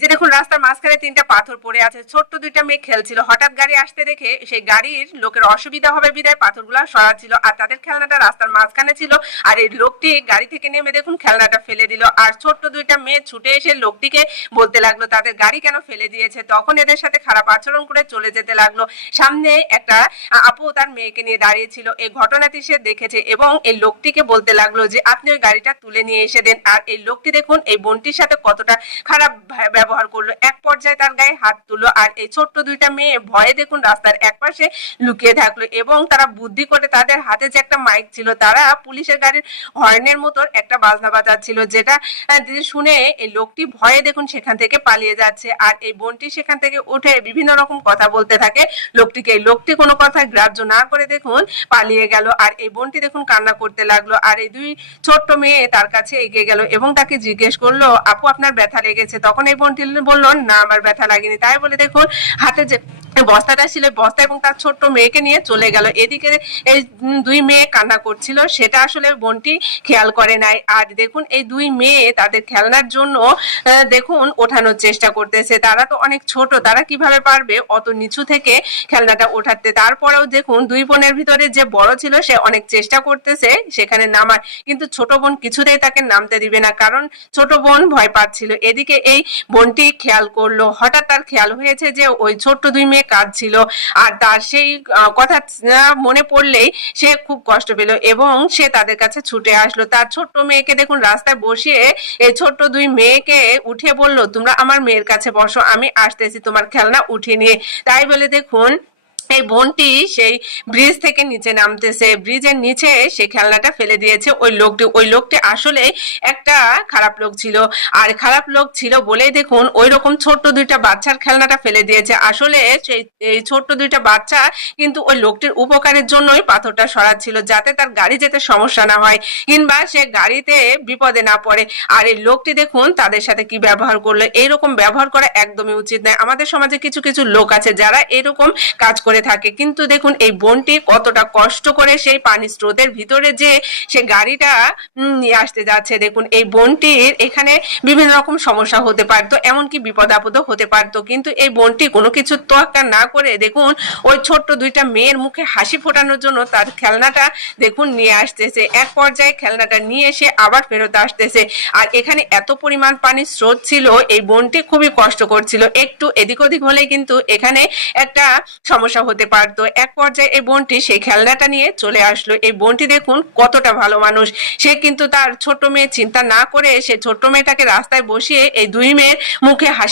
যে দেখুন রাস্তার মাঝখানে তিনটা পাথর পড়ে আছে, ছোট্ট দুইটা মেয়ে খেলছিল, হঠাৎ গাড়ি আসতে দেখে সেই গাড়ির লোকের অসুবিধা হবে বিদায় পাথরগুলো সরাচ্ছিল, আর তাদের খেলনাটা রাস্তার মাঝখানে ছিল। আর এই লোকটি গাড়ি থেকে নেমে দেখুন খেলনাটা ফেলে দিল, আর ছোট্ট দুইটা মেয়ে ছুটে এসে লোকটিকে বলতে লাগলো তাদের গাড়ি কেন ফেলে দিয়েছে। তখন এদের সাথে খারাপ আচরণ করে চলে যেতে লাগলো। সামনে একটা আপু তার মেয়েকে নিয়ে দাঁড়িয়েছিল, এই ঘটনাটি সে দেখেছে এবং এই লোকটিকে বলতে লাগলো যে আপনি ওই গাড়িটা তুলে নিয়ে এসে দেন। আর এই লোকটি দেখুন এই বোনটির সাথে কতটা খারাপ ব্যবহার করলো, এক পর্যায়ে তার গায়ে হাত তুললো। আর এই ছোট্ট দুইটা মেয়ে ভয়ে দেখুন রাস্তার একপাশে লুকিয়ে থাকলো এবং তারা বুদ্ধি করে তাদের হাতে যে একটা মাইক ছিল, তারা পুলিশের গাড়ির হর্নের মতো একটা বাজনা বাজাচ্ছিল, যেটা শুনে এই লোকটি ভয়ে দেখুন সেখান থেকে পালিয়ে যাচ্ছে। আর এই বোনটি সেখান থেকে উঠে বিভিন্ন রকম কথা বলতে থাকে লোকটিকে। লোকটি কোনো কথা গ্রাহ্য না করে দেখুন পালিয়ে গেল। আর এই বোনটি দেখুন কান্না করতে লাগলো। আর এই দুই ছোট্ট মেয়ে তার কাছে এগিয়ে গেল এবং তাকে জিজ্ঞেস করলো আপু আপনার ব্যথা লেগেছে। তখন এই বোনটি বললো না আমার ব্যথা লাগেনি। তাই বলে দেখুন হাতে যে বস্তাটা ছিল বস্তা এবং তার ছোট্ট মেয়েকে নিয়ে চলে গেল। এদিকে এই দুই মেয়ে কান্না করছিল, সেটা আসলে বোনটি খেয়াল করে নাই। আর দেখুন এই দুই মেয়ে তাদের খেলনার জন্য দেখুন ওঠানোর চেষ্টা করতেছে। তারা তো অনেক ছোট, তারা কিভাবে পারবে অত নিচু থেকে খেলনাটা ওঠাতে। তারপরেও দেখুন দুই বোনের ভিতরে যে বড় ছিল সে অনেক চেষ্টা করতেছে সেখানে নামার, কিন্তু ছোট বোন কিছুতেই তাকে নামতে দিবে না, কারণ ছোট বোন ভয় পাচ্ছিল। এদিকে এই বোনটি খেয়াল করলো, হঠাৎ তার খেয়াল হয়েছে যে ওই ছোট্ট দুই মেয়ে কাঁদছিল। আর তার সেই কথা মনে পড়লেই সে খুব কষ্ট পেল এবং সে তাদের কাছে ছুটে আসলো। তার ছোট্ট মেয়েকে দেখুন রাস্তায় বসিয়ে এই ছোট্ট দুই মেয়েকে উঠে বলল তোমরা আমার মেয়ের কাছে বসো, আমি আসতেছি তোমার খেলনা উঠিয়ে নিয়ে। তাই বলে দেখুন এই বোনটি সেই ব্রিজ থেকে নিচে নামতেছে, ব্রিজের নিচে সে খেলনাটা ফেলে দিয়েছে ওই লোকটি আসলে একটা খারাপ লোক ছিল। আর খারাপ লোক ছিল বলেই দেখুন ওই রকম ছোট্ট দুইটা বাচ্চার খেলনাটা ফেলে দিয়েছে। আসলে সেই এই ছোট্ট দুইটা বাচ্চা কিন্তু ওই লোকটির উপকারের জন্যই পাথরটা সরাচ্ছিল, যাতে তার গাড়ি যেতে সমস্যা না হয় কিংবা সে গাড়িতে বিপদে না পড়ে। আর এই লোকটি দেখুন তাদের সাথে কি ব্যবহার করলো। এইরকম ব্যবহার করা একদমই উচিত নয়। আমাদের সমাজে কিছু কিছু লোক আছে যারা এরকম কাজ করে থাকে। কিন্তু দেখুন এই বোনটি কতটা কষ্ট করে সেই পানি স্রোতের ভিতরে যে সে গাড়িটা নিয়ে আসতে যাচ্ছে। দেখুন এই বোনটির এখানে বিভিন্ন রকম সমস্যা হতে পারতো, এমনকি বিপদ আপদও হতে পারতো, কিন্তু এই বোনটি কোনো কিছু তোয়াক্কা না করে দেখুন ওই ছোট্ট দুইটা মেয়ের মুখে হাসি ফোটানোর জন্য তার খেলনাটা দেখুন নিয়ে আসতেছে। এক পর্যায়ে খেলনাটা নিয়ে এসে আবার ফেরত আসতেছে। আর এখানে এত পরিমাণ পানির স্রোত ছিল, এই বোনটি খুবই কষ্ট করছিল। একটু এদিক ওদিক হলে কিন্তু এখানে একটা সমস্যা হতে পারতো। এক পর্যায়ে এই বোনটি সেই খেলনাটা নিয়ে চলে আসলো। এই বোনটি দেখুন কতটা ভালো মানুষ, সে কিন্তু তার ছোট মেয়ে চিন্তা না করে সে ছোট্ট মেয়েটাকে রাস্তায় বসিয়ে এই দুই মেয়ের মুখে হাসি